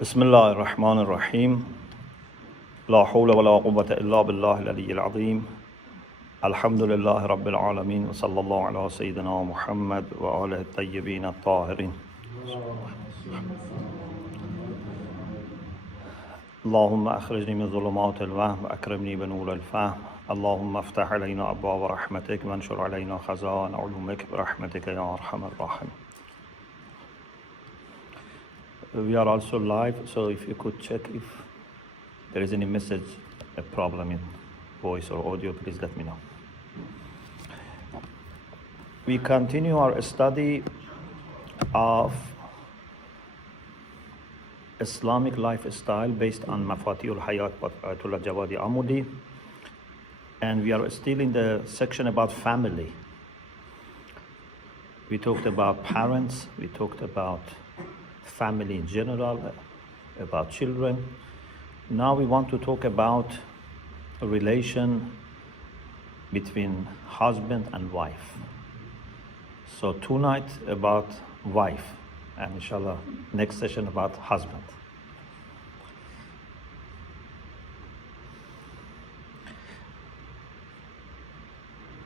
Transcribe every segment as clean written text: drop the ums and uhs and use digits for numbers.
بسم الله الرحمن الرحيم لا حول ولا قوة إلا بالله العلي العظيم الحمد لله رب العالمين وصلى الله على سيدنا محمد وآله الطيبين الطاهرين اللهم أخرجني من ظلمات الوهم وأكرمني بنور الفهم اللهم افتح علينا أبواب رحمتك وانشر علينا خزائن علومك برحمتك يا أرحم الراحمين. We are also live, so if you could check if there is any message, a problem in voice or audio, please let me know. We continue our study of Islamic lifestyle based on Mafatihul Hayat by Ayatollah Jawadi Amudi, and we are still in the section about family. We talked about parents, we talked about family in general, about children. Now we want to talk about a relation between husband and wife. So tonight about wife, and inshallah next session about husband.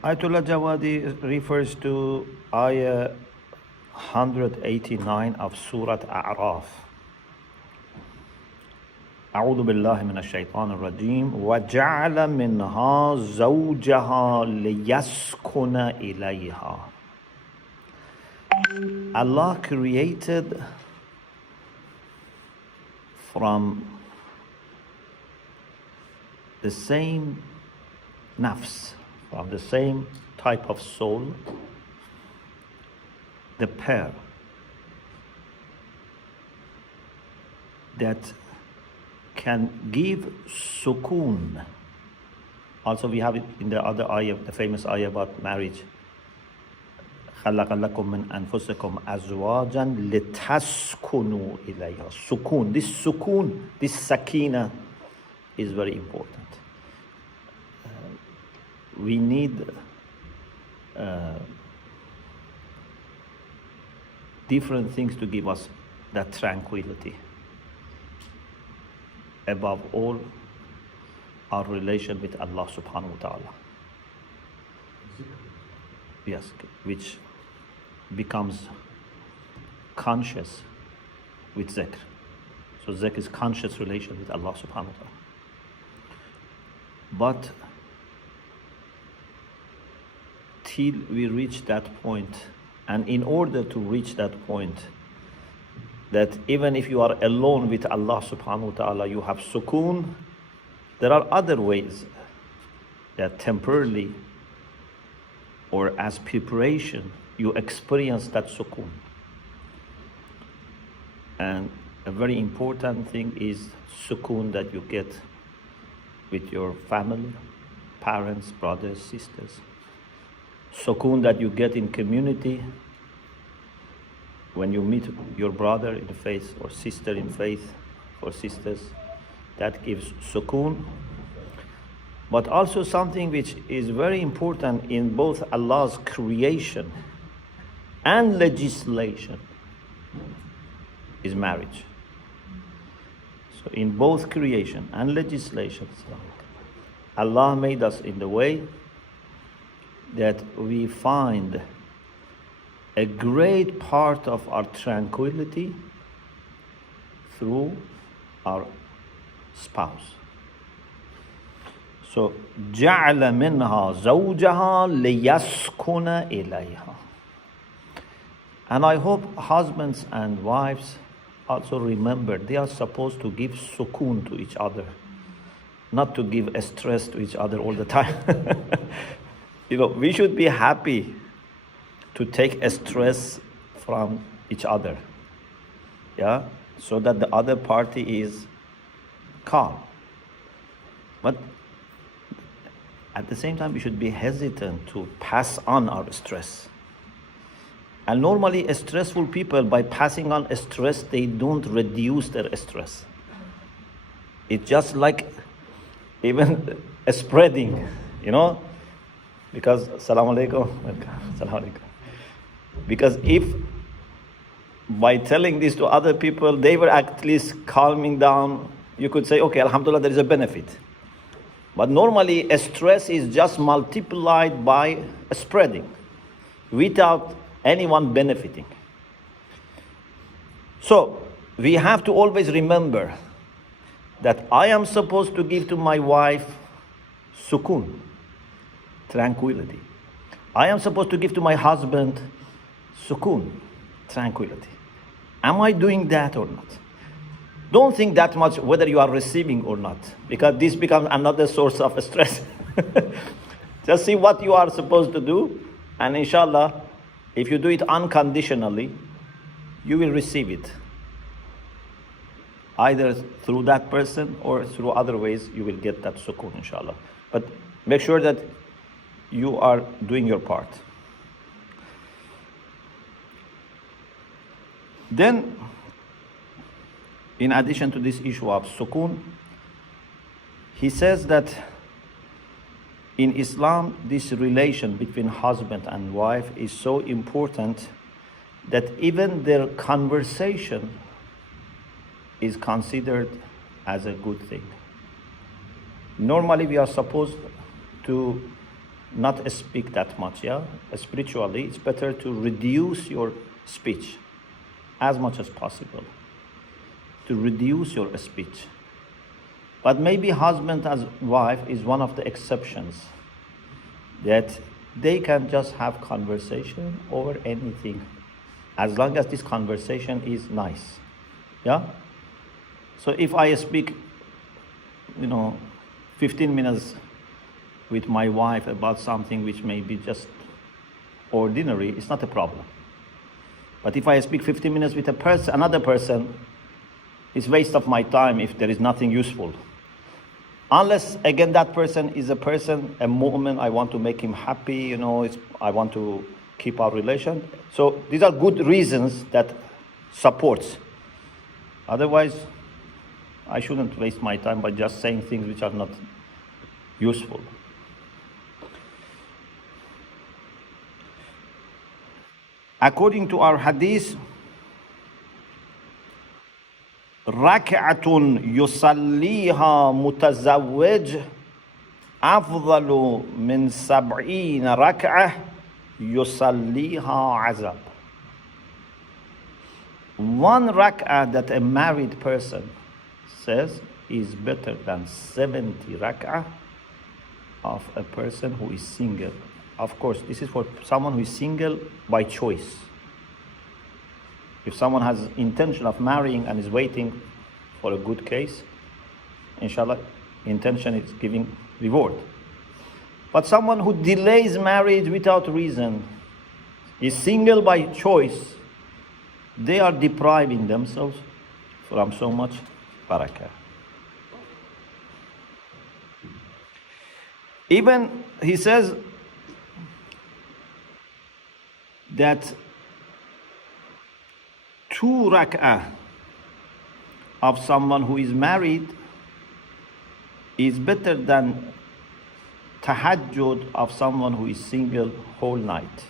Ayatollah Jawadi refers to ayah 189 of Surah A'raf. أعوذ بالله من الشيطان الرجيم وجعل منها زوجها ليسكن إليها. Allah created from the same nafs, from the same type of soul, the pair that can give sukoon. Also we have it in the other ayah, the famous ayah about marriage. خَلَقَ لَكُم مِّنْ أَنفُسِكُمْ أَزْوَاجًا لِتَسْكُنُوا إِلَيْهَا. Sukoon, this sakina is very important. We need different things to give us that tranquility. Above all, our relation with Allah subhanahu wa ta'ala. Yes, which becomes conscious with zikr. So zikr is conscious relation with Allah subhanahu wa ta'ala. But till we reach that point, and in order to reach that point, that even if you are alone with Allah subhanahu wa ta'ala, you have sukoon, there are other ways that temporarily or as preparation, you experience that sukoon. And a very important thing is sukoon that you get with your family, parents, brothers, sisters. Sukoon that you get in community when you meet your brother in faith or sister in faith or sisters, that gives sukoon. But also something which is very important in both Allah's creation and legislation is marriage. So in both creation and legislation, Allah made us in the way that we find a great part of our tranquility through our spouse. So جَعَلَ مِنْهَا زَوْجَهَا لِيَسْكُنَ إِلَيْهَا. And I hope husbands and wives also remember they are supposed to give sukoon to each other, not to give stress to each other all the time. We should be happy to take a stress from each other, so that the other party is calm. But at the same time, we should be hesitant to pass on our stress. And normally, stressful people, by passing on stress, they don't reduce their stress. It's just like even spreading, Because, Assalamu alaikum. Assalamu alaikum. Because if by telling this to other people, they were at least calming down. You could say, okay, alhamdulillah, there is a benefit. But normally, a stress is just multiplied by spreading without anyone benefiting. So, we have to always remember that I am supposed to give to my wife sukun, tranquility. I am supposed to give to my husband sukun, tranquility. Am I doing that or not? Don't think that much whether you are receiving or not, because this becomes another source of stress. Just see what you are supposed to do, and inshallah, if you do it unconditionally, you will receive it. Either through that person or through other ways, you will get that sukoon, inshallah. But make sure that you are doing your part. Then, in addition to this issue of sukoon, he says that in Islam, this relation between husband and wife is so important that even their conversation is considered as a good thing. Normally, we are supposed to not speak that much, yeah? Spiritually, it's better to reduce your speech as much as possible. To reduce your speech. But maybe husband and wife is one of the exceptions, that they can just have conversation over anything as long as this conversation is nice. Yeah? So if I speak, 15 minutes with my wife about something which may be just ordinary, it's not a problem. But if I speak 15 minutes with another person, it's waste of my time if there is nothing useful. Unless, again, that person is a mu'min, I want to make him happy, I want to keep our relation. So these are good reasons that supports. Otherwise, I shouldn't waste my time by just saying things which are not useful. According to our hadith, ركعة يصليها متزوج أفضل من 70 ركعة يصليها عزب. One rak'ah that a married person says is better than 70 rak'ah of a person who is single. Of course, this is for someone who is single by choice. If someone has intention of marrying and is waiting for a good case, inshallah, intention is giving reward. But someone who delays marriage without reason, is single by choice, they are depriving themselves from so much barakah. Even he says that 2 rak'ah of someone who is married is better than tahajjud of someone who is single whole night.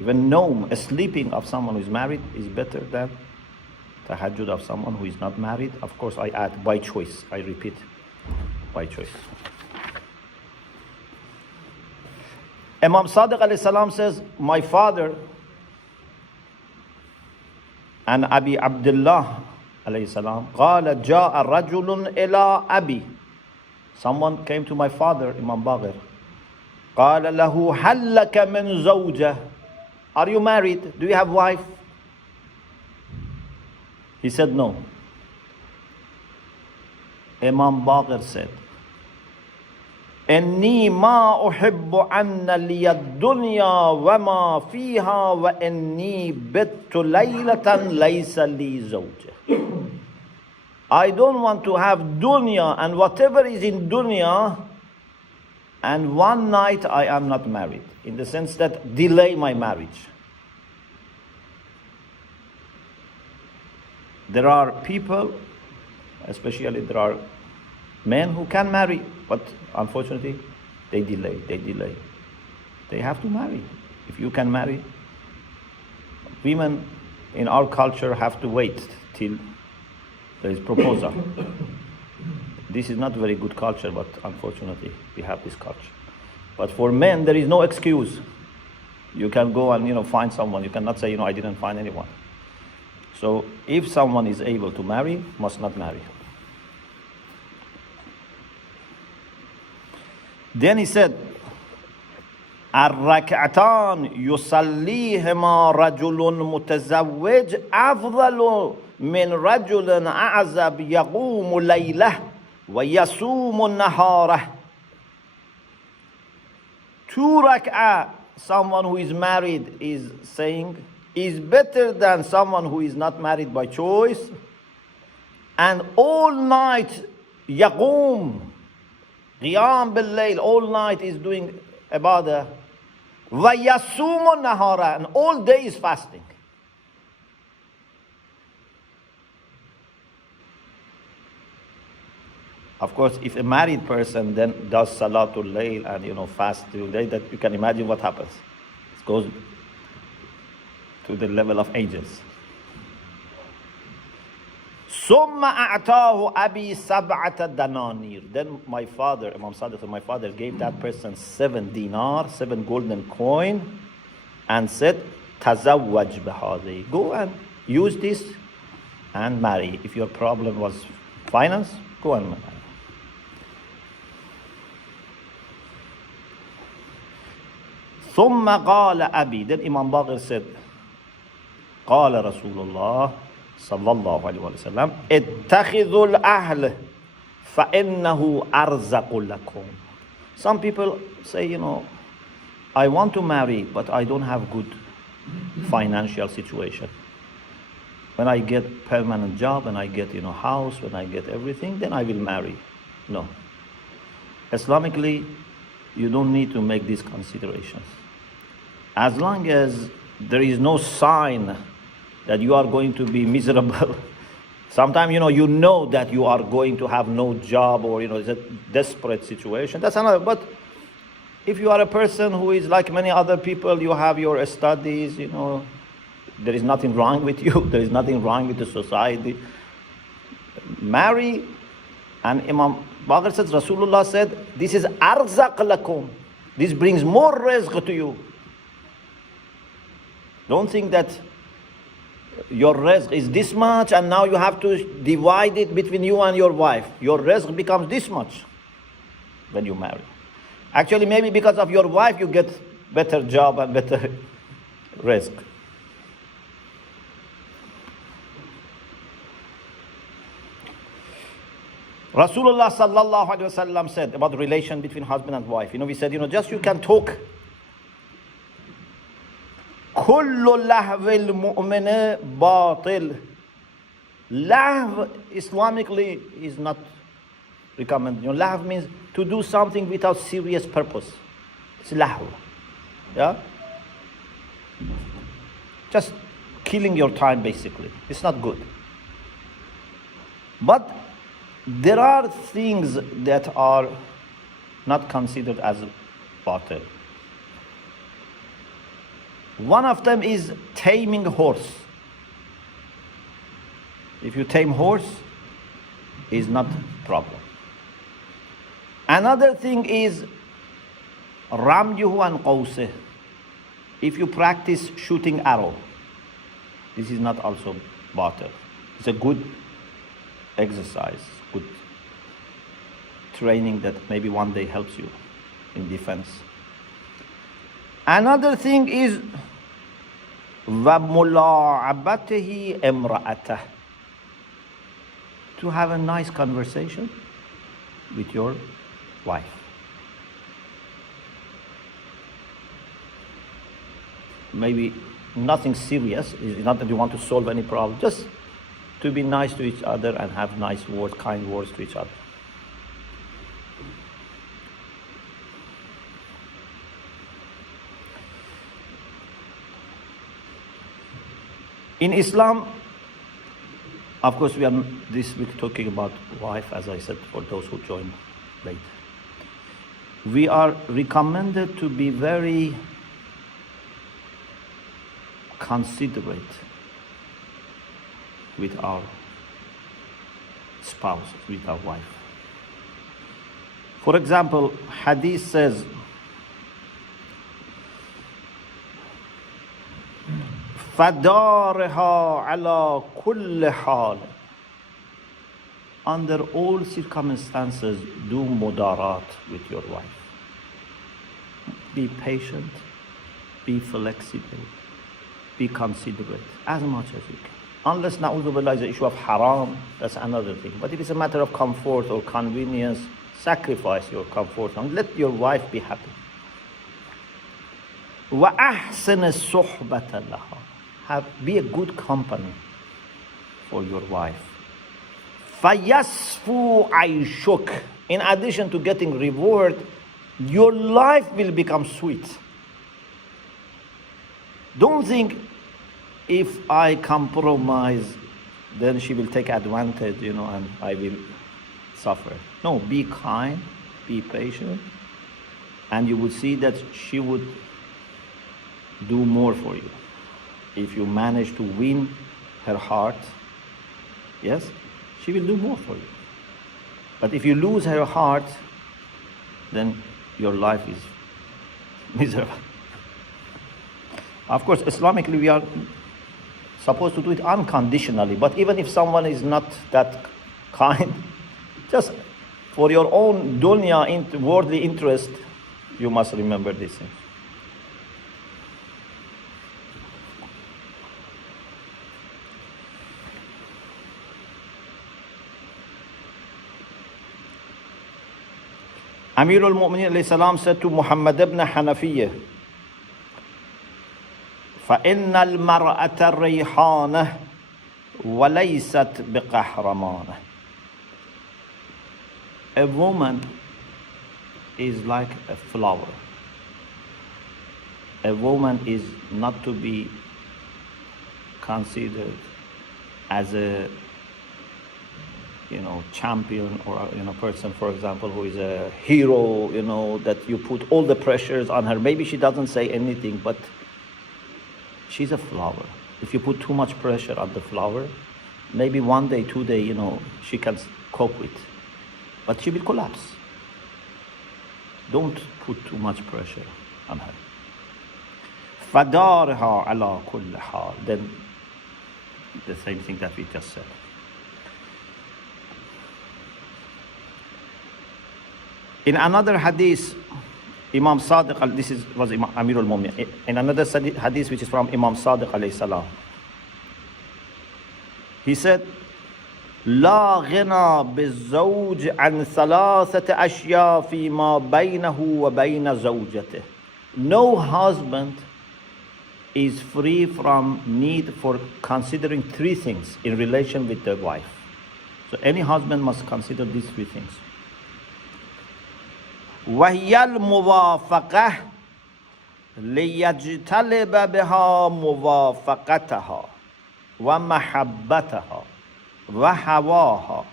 Even sleeping of someone who is married is better than tahajjud of someone who is not married. Of course, I add by choice. I repeat, by choice. Imam Sadiq alayhi salam says, my father and Abi Abdullah alayhi salam, قال جاء رجل إلى أبي. Someone came to my father, Imam Baqir. قال له هل لك من زوجة? Are you married? Do you have wife? He said no. Imam Baqir said, إني ما أحب أن لي الدنيا وما فيها وإني بت ليلة ليس لي زوجة. I don't want to have dunya and whatever is in dunya, and one night I am not married, in the sense that delay my marriage. There are people, especially there are men who can marry, but unfortunately they delay. They have to marry. If you can marry, women in our culture have to wait till there is proposal. This is not very good culture, but unfortunately we have this culture. But for men, there is no excuse. You can go and find someone. You cannot say I didn't find anyone. So if someone is able to marry, must not marry. Then he said, الركعتان يصليهما رجل متزوج أفضل من رجل أعزب يقوم ليله ويصوم النهاره. 2 rak'ah, someone who is married is saying, is better than someone who is not married by choice, and all night yaqum, qiyam bil layl, all night is doing ibadah, wa yasumun nahara, and all day is fasting. Of course, if a married person then does salatul layl and fast till day, that you can imagine what happens. It goes to the level of angels. ثم أعطاه أبي 7 دنانير. Then my father, Imam Sadiq, my father gave that person 7 dinar, 7 golden coin, and said, تزوج بهذه. Go and use this and marry. If your problem was finance, go and marry. ثم قال أبي. Then Imam Baqir said, قال رسول الله صلى الله عليه وسلم اتخذوا الأهل فإنه أرزق لكم. Some people say, I want to marry, but I don't have good financial situation. When I get permanent job, when I get house, when I get everything, then I will marry. No. Islamically, you don't need to make these considerations. As long as there is no sign that you are going to be miserable. Sometimes, you know that you are going to have no job, or, it's a desperate situation. That's another. But if you are a person who is like many other people, you have your studies, there is nothing wrong with you. There is nothing wrong with the society. Marry. And Imam Baqir says, Rasulullah said, this is arzaq lakum. This brings more rizq to you. Don't think that your rizq is this much and now you have to divide it between you and your wife. Your rizq becomes this much when you marry. Actually, maybe because of your wife, you get better job and better rizq. Rasulullah sallallahu alaihi wasallam said about the relation between husband and wife. We said, just you can talk. كل لهو المؤمن باطل. Lahv Islamically is not recommended. Lahv means to do something without serious purpose. It's lahw. Yeah? Just killing your time basically. It's not good. But there are things that are not considered as batil. One of them is taming horse. If you tame horse, is not a problem. Another thing is ramyuhu and qawseh. If you practice shooting arrow, this is not also batil. It's a good exercise, good training that maybe one day helps you in defense. Another thing is وَمُلَاعَبَتِهِ إِمْرَأَتَهِ. To have a nice conversation with your wife. Maybe nothing serious. It's not that you want to solve any problem. Just to be nice to each other and have nice words, kind words to each other. In Islam, of course, we are this week talking about wife, as I said, for those who join late. We are recommended to be very considerate with our spouse, with our wife. For example, hadith says, فَدَارِهَا عَلَى كُلِّ حَالٍ. Under all circumstances, do mudarat with your wife. Be patient, be flexible, be considerate as much as you can. Unless, na'udhu billah, is the issue of haram, that's another thing. But if it's a matter of comfort or convenience, sacrifice your comfort and let your wife be happy. وَأَحْسِنِ الصُّحْبَةَ لَهَا. Be a good company for your wife. فَيَسْفُو عَيْشُكَ. In addition to getting reward, your life will become sweet. Don't think if I compromise, then she will take advantage, and I will suffer. No, be kind, be patient, and you will see that she would do more for you. If you manage to win her heart, yes, she will do more for you. But if you lose her heart, then your life is miserable. Of course, Islamically, we are supposed to do it unconditionally. But even if someone is not that kind, just for your own dunya, worldly interest, you must remember this thing. Amir al-Mu'mineen alayhi salam said to Muhammad ibn Hanafiyyah, فَإِنَّ الْمَرْأَةَ الرَّيْحَانَةَ وَلَيْسَتْ بِقَهْرَمَانَةَ. A woman is like a flower. A woman is not to be considered as a champion or a person, for example, who is a hero, that you put all the pressures on her. Maybe she doesn't say anything, but she's a flower. If you put too much pressure on the flower, maybe 1 day, 2 days, she can cope with, but she will collapse. Don't put too much pressure on her. فَدَارِهَا عَلَى كُلِّ حَالٍ. Then the same thing that we just said. In another hadith, Imam Sadiq, was Imam Amir al-Mu'mineen. In another hadith, which is from Imam Sadiq alayhi salam, he said, لا غنى بالزوج عن ثلاثة أشياء فيما بينه وبين زوجته. No husband is free from need for considering 3 things in relation with the wife. So any husband must consider these 3 things. وهي الموافقة ليجتلب بها موافقتها ومحبتها وهواها.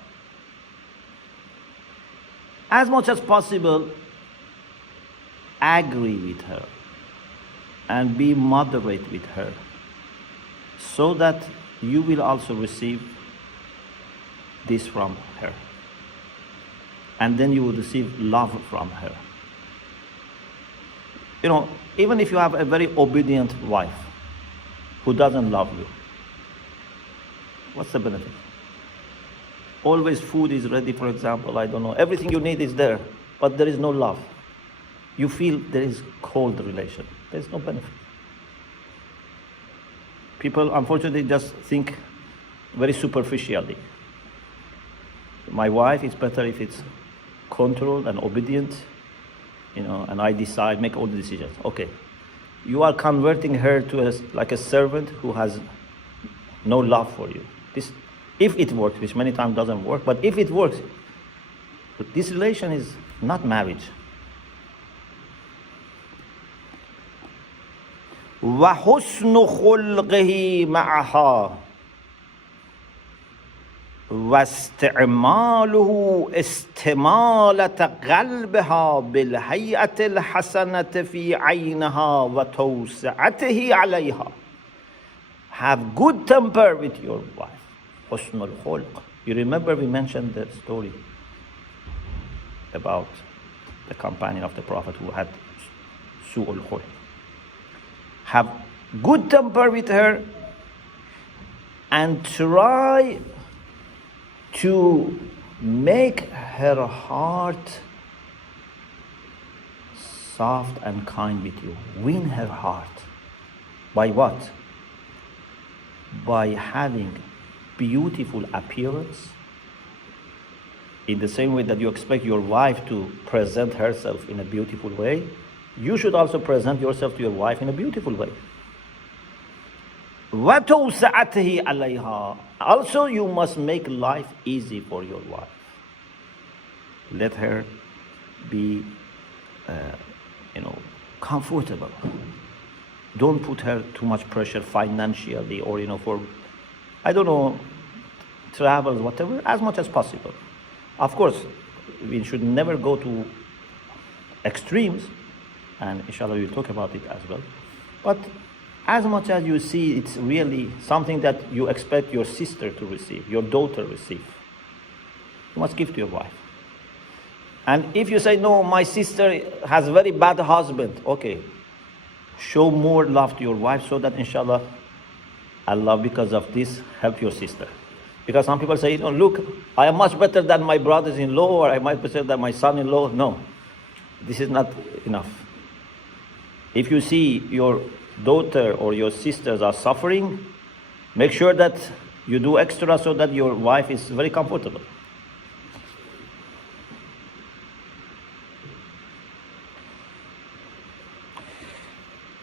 As much as possible, agree with her and be moderate with her, so that you will also receive this from her. And then you will receive love from her. Even if you have a very obedient wife who doesn't love you, what's the benefit? Always food is ready, for example, I don't know. Everything you need is there, but there is no love. You feel there is cold relation. There's no benefit. People, unfortunately, just think very superficially. My wife is better if it's controlled and obedient, and I decide, make all the decisions. Okay. You are converting her to like a servant who has no love for you. If it works, which many times doesn't work, but if it works, this relation is not marriage. وَحُسْنُ خُلْقِهِ مَعَهَا واستعماله استمالة قلبها بالهيئة الحسنة في عينها وتوسعته عليها. Have good temper with your wife. husnul khulq. You remember we mentioned the story about the companion of the Prophet who had su'ul khulq. Have good temper with her and try to make her heart soft and kind with you. Win her heart. By what? By having beautiful appearance. In the same way that you expect your wife to present herself in a beautiful way, you should also present yourself to your wife in a beautiful way. وَتَوْسَعَتِهِ عَلَيْهَا. Also, you must make life easy for your wife. Let her be, comfortable. Don't put her too much pressure financially or, for, travels, whatever, as much as possible. Of course, we should never go to extremes, and inshallah we'll talk about it as well. But as much as you see it's really something that you expect your sister to receive, your daughter receive, you must give to your wife. And if you say, no, my sister has a very bad husband, okay, show more love to your wife so that inshallah, Allah, because of this, help your sister. Because some people say, look, I am much better than my brothers-in-law, or I might be better than my son-in-law. No, this is not enough. If you see your daughter or your sisters are suffering, make sure that you do extra so that your wife is very comfortable.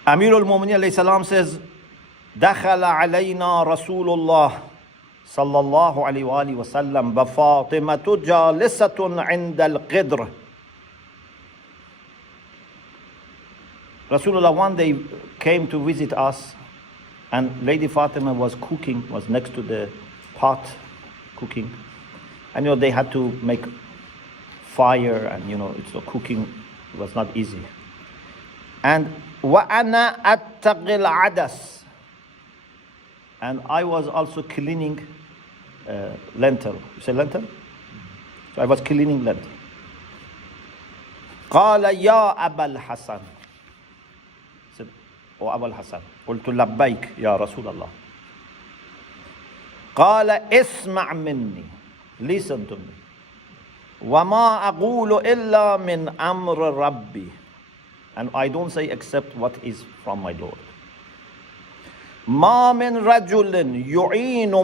Amir al-Mu'mineen alayhi salam says, دخل علينا رسول الله صلى الله عليه وآله وسلم بفاطمة جالسة عند القدر. Rasulullah one day came to visit us, and Lady Fatima was cooking, was next to the pot cooking. And they had to make fire, and cooking was not easy. And وَأَنَا أَتَّقِي الْعَدَسِ. And I was also cleaning lentil. You say lentil? So I was cleaning lentil. قال يا أبا الحسن. I said, oh أبا الحسن. قلت لبيك يا رسول الله. قال اسمع مني. Listen to me. وما أقول إلا من أمر ربي. And I don't say except what is from my Lord. ما من رجل يعين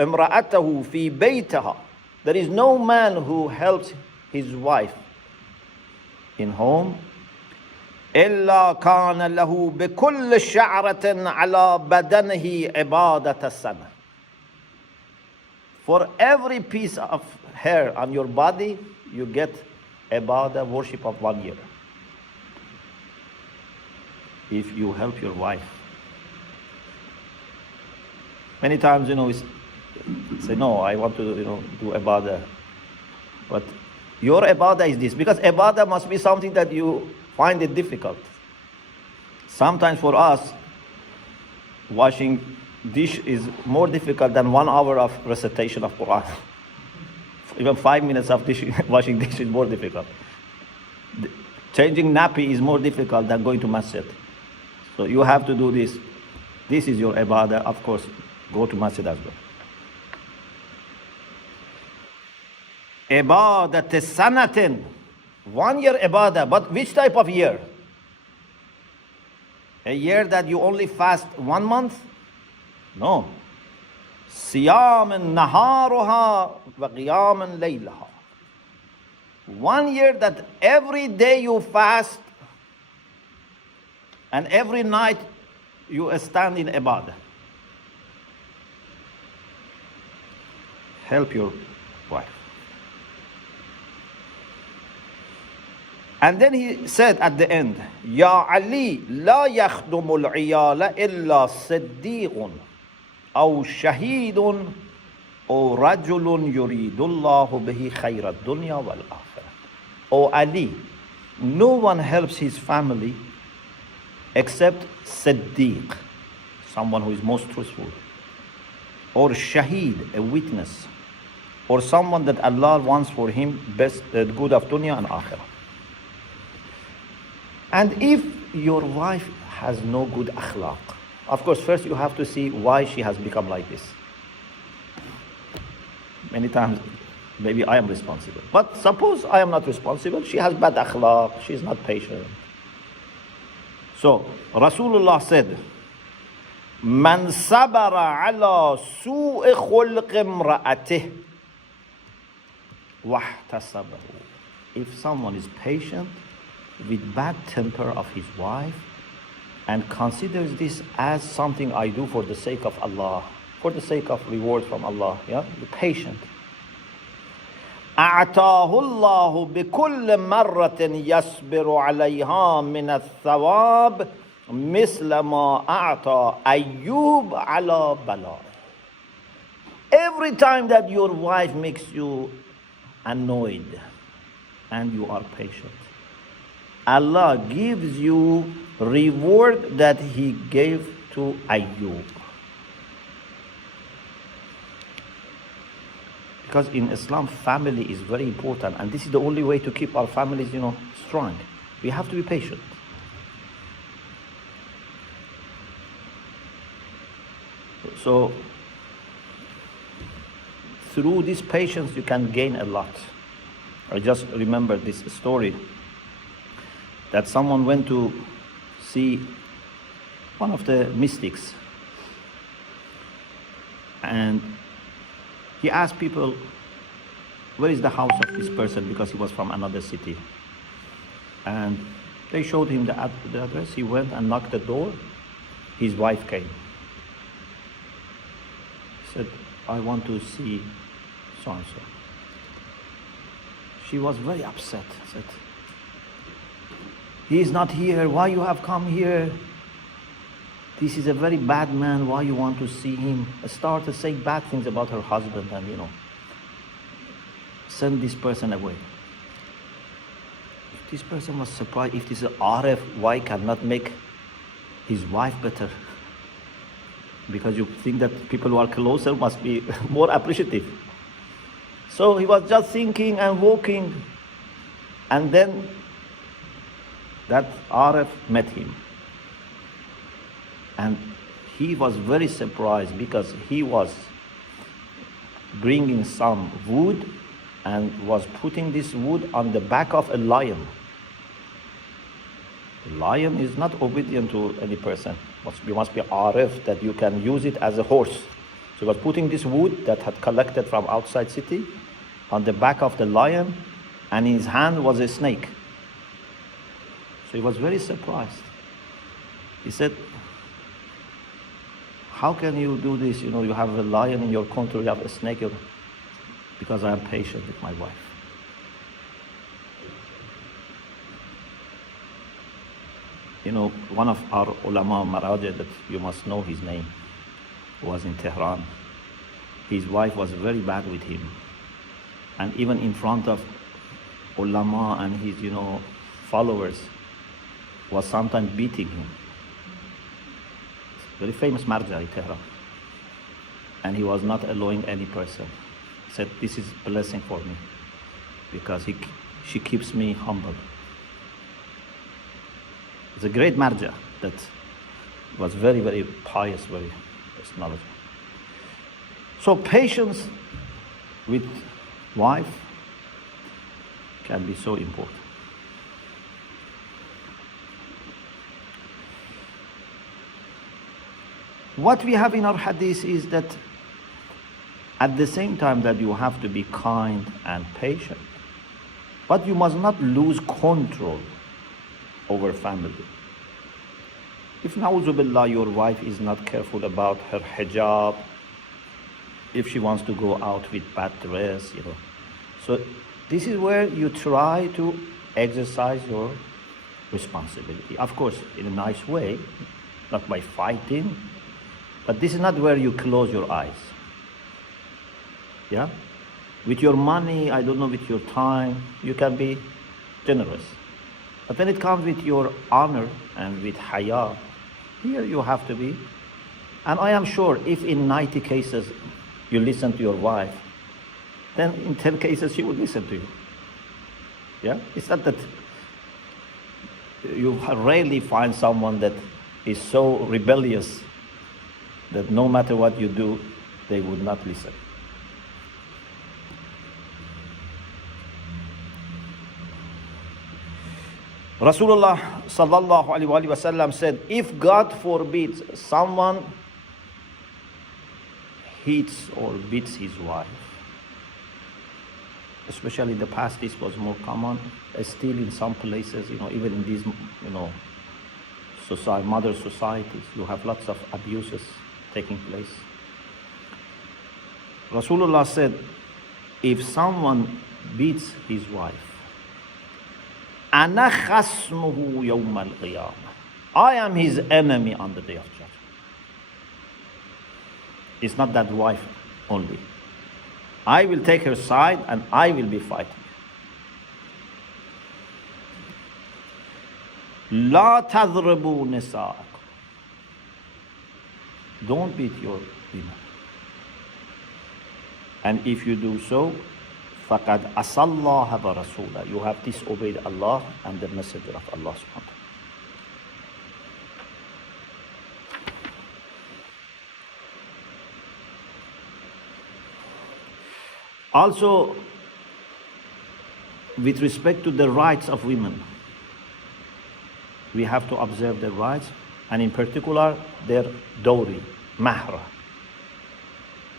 امرأته في بيتها. There is no man who helps his wife in home إلا كان له بكل شعرة على بدنه عبادة السنة. For every piece of hair on your body, you get ibadah, worship of 1 year. If you help your wife. Many times, we say, no, I want to, do ibadah. But your ibadah is this. Because ibadah must be something that you find it difficult. Sometimes for us, washing dish is more difficult than 1 hour of recitation of Quran. Even 5 minutes of washing dish is more difficult. Changing nappy is more difficult than going to masjid. So you have to do this. This is your ibadah. Of course, go to masjid as well. Ibadat sanatin. 1 year ibadah. But which type of year? A year that you only fast 1 month? No. Siyam naharuha wa qiyam laylaha. 1 year that every day you fast and every night you stand in ibadah. Help your wife. And then he said at the end, Ya Ali, la yakhdumul iyala illa siddiqun, aw shahidun, aw rajulun yuridullahu bihi khayra dunya wal akhirah. O Ali, no one helps his family except Siddiq, someone who is most truthful, or shaheed, a witness, or someone that Allah wants for him best, good of dunya and akhirah. And if your wife has no good akhlaq, of course, first you have to see why she has become like this. Many times, maybe I am responsible. But suppose I am not responsible, she has bad akhlaq, she is not patient. So, Rasulullah said, Man sabara ala su'i khulq imra'atih wahtasabahu. If someone is patient with bad temper of his wife and considers this as something I do for the sake of Allah, for the sake of reward from Allah, be patient. أعطاه الله بكل مرة يصبر عليها من الثواب مثل ما أعطى أيوب على بلاء. Every time that your wife makes you annoyed and you are patient, Allah gives you reward that He gave to Ayub. Because in Islam, family is very important, and this is the only way to keep our families, strong. We have to be patient. So, through this patience, you can gain a lot. I just remember this story that someone went to see one of the mystics, and he asked people, where is the house of this person, because he was from another city. And they showed him the address. He went and knocked the door. His wife came. He said, I want to see so-and-so. She was very upset. Said, he is not here. Why you have come here? This is a very bad man. Why you want to see him? Started saying bad things about her husband and, send this person away. If this person was surprised, if this is Arif, why cannot make his wife better? Because you think that people who are closer must be more appreciative. So he was just thinking and walking, and then that Arif met him. And he was very surprised because he was bringing some wood and was putting this wood on the back of a lion. The lion is not obedient to any person. You must be arif that you can use it as a horse. So he was putting this wood that had collected from outside city on the back of the lion, and in his hand was a snake. So he was very surprised. He said, how can you do this? You have a lion in your country, you have a snake. Because I am patient with my wife. One of our ulama, Maraja, that you must know his name, was in Tehran. His wife was very bad with him. And even in front of ulama and his, followers, was sometimes beating him. Very famous marja in Tehran. And he was not allowing any person. He said, this is a blessing for me because she keeps me humble. It's a great marja that was very, very pious, very knowledgeable. So patience with wife can be so important. What we have in our hadith is that at the same time that you have to be kind and patient, but you must not lose control over family. If na'udhu billah, your wife is not careful about her hijab, if she wants to go out with bad dress, So this is where you try to exercise your responsibility. Of course, in a nice way, not by fighting, but this is not where you close your eyes. Yeah? With your money, I don't know, with your time, you can be generous. But when it comes with your honor and with haya, here you have to be. And I am sure if in 90 cases you listen to your wife, then in 10 cases she would listen to you. Yeah? It's not that you rarely find someone that is so rebellious that no matter what you do, they would not listen. Rasulullah sallallahu alaihi wasallam said, if God forbids someone hits or beats his wife, especially in the past this was more common, still in some places, even in these, modern societies, you have lots of abuses taking place. Rasulullah said, if someone beats his wife, أَنَا خَصْمُهُ يَوْمَ الْقِيَامَةِ, I am his enemy on the day of judgment. It's not that wife only. I will take her side and I will be fighting. لَا تَضْرِبُوا نِسَاءَكُمْ, don't beat your women. And if you do so, فَقَدْ أَصَى اللَّهَ وَرَسُولَهُ, you have disobeyed Allah and the Messenger of Allah subhanahu wa ta'ala. Also, with respect to the rights of women, we have to observe their rights, and in particular, their dowry, mahra.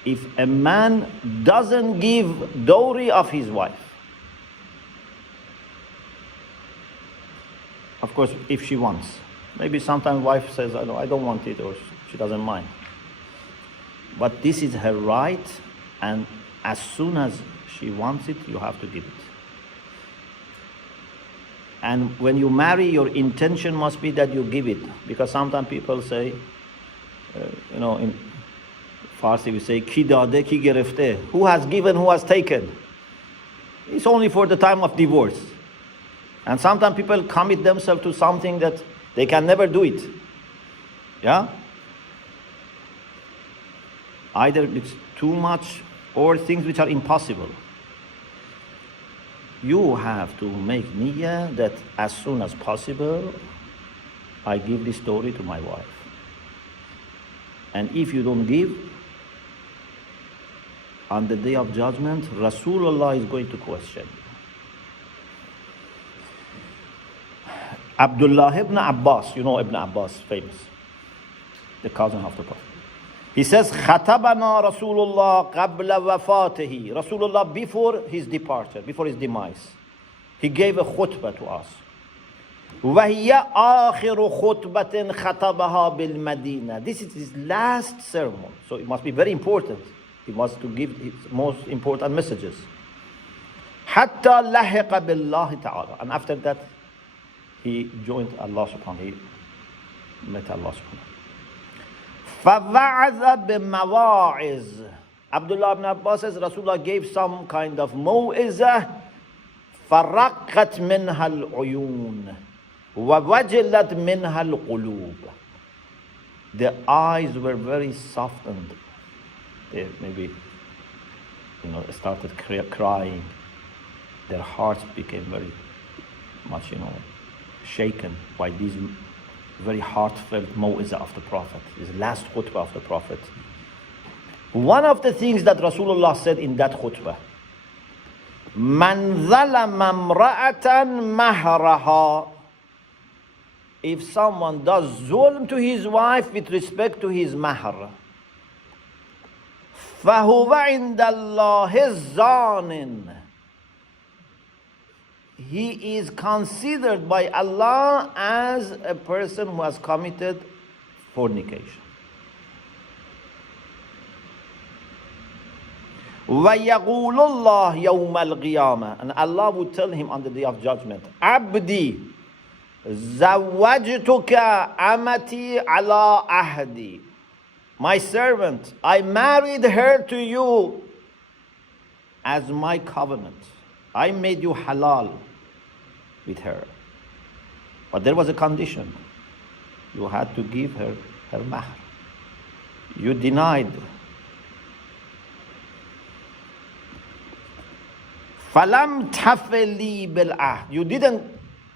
If a man doesn't give dowry of his wife, of course, if she wants, maybe sometimes wife says, I don't want it, or she doesn't mind. But this is her right, and as soon as she wants it, you have to give it. And when you marry, your intention must be that you give it. Because sometimes people say, in Farsi we say, ki dade ki gerefte, who has given, who has taken. It's only for the time of divorce. And sometimes people commit themselves to something that they can never do it. Yeah? Either it's too much or things which are impossible. You have to make niyyah that as soon as possible, I give this dowry to my wife. And if you don't give, on the day of judgment, Rasulullah is going to question you. Abdullah ibn Abbas, Ibn Abbas, famous, the cousin of the Prophet. He says, خَطَبَنَا رَسُولُ اللَّهِ قَبْلَ وَفَاتِهِ. Rasulullah, before his departure, before his demise, he gave a khutbah to us. وَهِيَ آخِرُ خُطْبَةٍ خَطَبَهَا بِالْمَدِينَةِ. This is his last sermon, so it must be very important. He wants to give his most important messages. حَتَّى لَحِقَ بِاللَّهِ تَعَالَى. And after that, he joined Allah subhanahu wa ta'ala. He met Allah subhanahu wa ta'ala. فَوَعَذَ بِمَوَاعِذ. Abdullah ibn Abbas says Rasulullah gave some kind of mu'izah. فَرَقَّتْ مِنْهَا الْعُيُونَ وَوَجِلَتْ مِنْهَا الْقُلُوبَ. The eyes were very softened. They maybe started crying. Their hearts became very much shaken by these very heartfelt mu'izah of the Prophet, his last khutbah of the Prophet. One of the things that Rasulullah said in that khutbah, مَنْ ظَلَمَ امْرَأَةً مَهْرَهَا. If someone does zulm to his wife with respect to his mahr, فَهُوَ عِنْدَ اللَّهِ الزَّانٍ. He is considered by Allah as a person who has committed fornication. وَيَقُولُ اللَّهُ يَوْمَ الْقِيَامَةِ. And Allah would tell him on the day of judgment, عَبْدِي زَوَّجْتُكَ أَمَتِي عَلَىٰ أَهْدِي. My servant, I married her to you as my covenant. I made you halal with her. But there was a condition. You had to give her mahr. You denied فَلَمْ تَفِلِي بِالْعَهْدِ. You didn't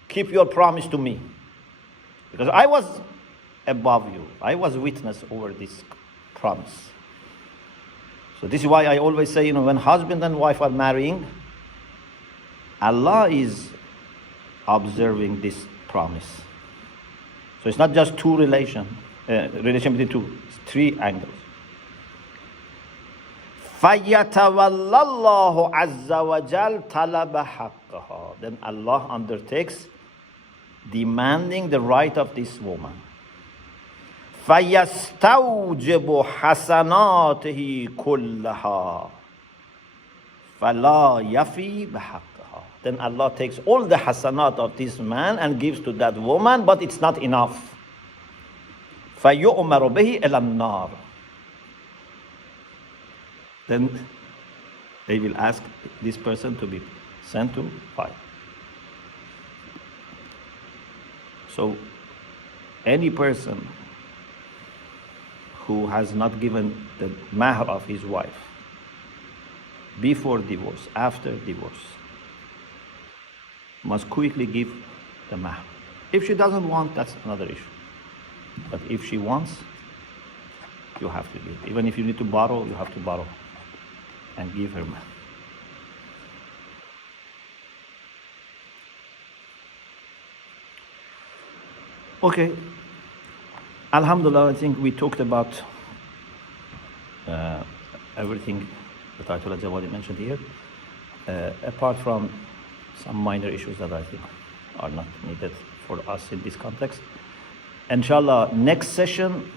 keep your promise to me. Because I was above you. I was witness over this promise. So this is why I always say, when husband and wife are marrying, Allah is observing this promise. So it's not just two relation between two, it's three angles. فَيَتَوَلَّ اللَّهُ عَزَّ وَجَلْ طَلَبَ حَقَّهَا. Then Allah undertakes demanding the right of this woman. فَيَسْتَوْجِبُ حَسَنَاتِهِ كُلَّهَا فَلَا يَفِي بِحَقِّهَا. Then Allah takes all the hasanat of this man and gives to that woman, but it's not enough. فَيُؤْمَرُ بِهِ إِلَى النَّارِ. Then they will ask this person to be sent to fire. So any person who has not given the mahr of his wife before divorce, after divorce, must quickly give the mahr. If she doesn't want, that's another issue. But if she wants, you have to give. Even if you need to borrow, you have to borrow and give her mahr. Okay. Alhamdulillah, I think we talked about everything that Ayatollah Jawadi mentioned here, apart from some minor issues that I think are not needed for us in this context. Inshallah, next session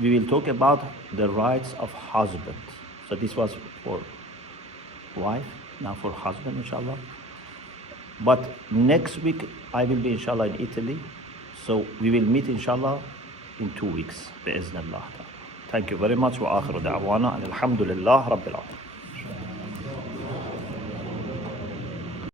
we will talk about the rights of husband. So this was for wife, now for husband, inshallah. But next week I will be inshallah in Italy. So we will meet inshallah in 2 weeks. بإذن الله. Thank you very much. وآخر دعوانا الحمد لله رب العالمين.